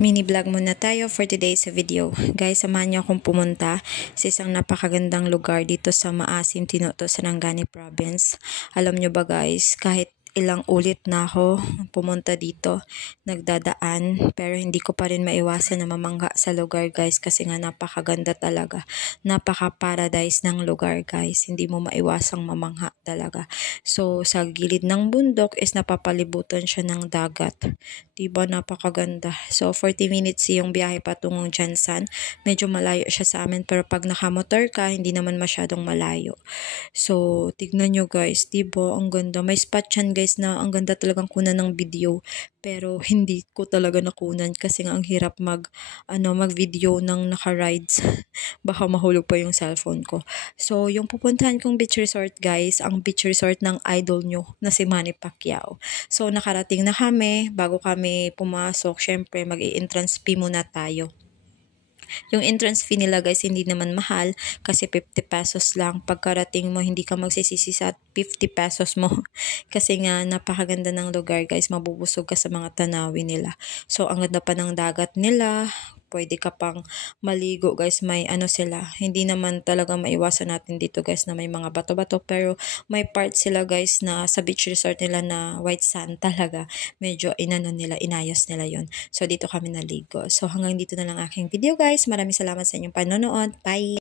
Mini vlog muna tayo for today's video. Guys, samahan niyo akong pumunta sa isang napakagandang lugar dito sa Maasim, Tinuto, Sarangani Province. Alam niyo ba guys, kahit ilang ulit na ako pumunta dito, nagdadaan, pero hindi ko pa rin maiwasan na mamangha sa lugar guys kasi nga napakaganda talaga. Napaka-paradise ng lugar guys, hindi mo maiwasang mamangha talaga. So, sa gilid ng bundok is napapalibutan siya ng dagat. Diba, napakaganda. So, 40 minutes yung biyahe patungong Jansan. Medyo malayo siya sa amin, pero pag nakamotor ka, hindi naman masyadong malayo. So, tignan nyo guys, diba, ang ganda. May spot yan guys na ang ganda talagang kunan ng video. Pero hindi ko talaga nakunan kasi nga ang hirap mag-video ng naka-rides. Baka mahulog pa yung cellphone ko. So, yung pupuntahan kong beach resort guys, ang beach resort ng idol nyo na si Manny Pacquiao. So, nakarating na kami. Bago kami pumasok, syempre mag-i-entrance fee muna tayo. Yung entrance fee nila guys, hindi naman mahal kasi 50 pesos lang. Pagkarating mo, hindi ka magsisisi sa 50 pesos mo. Kasi nga, napakaganda ng lugar guys. Mabubusog ka sa mga tanawin nila. So, ang ganda pa ng dagat nila. Pwede ka pang maligo guys. May sila. Hindi naman talaga maiwasan natin dito guys na may mga bato-bato. Pero may part sila guys na sa beach resort nila na white sand talaga. Medyo inayos nila yon. So, dito kami naligo. So, hanggang dito na lang aking video guys. Maraming salamat sa inyong panonood. Bye!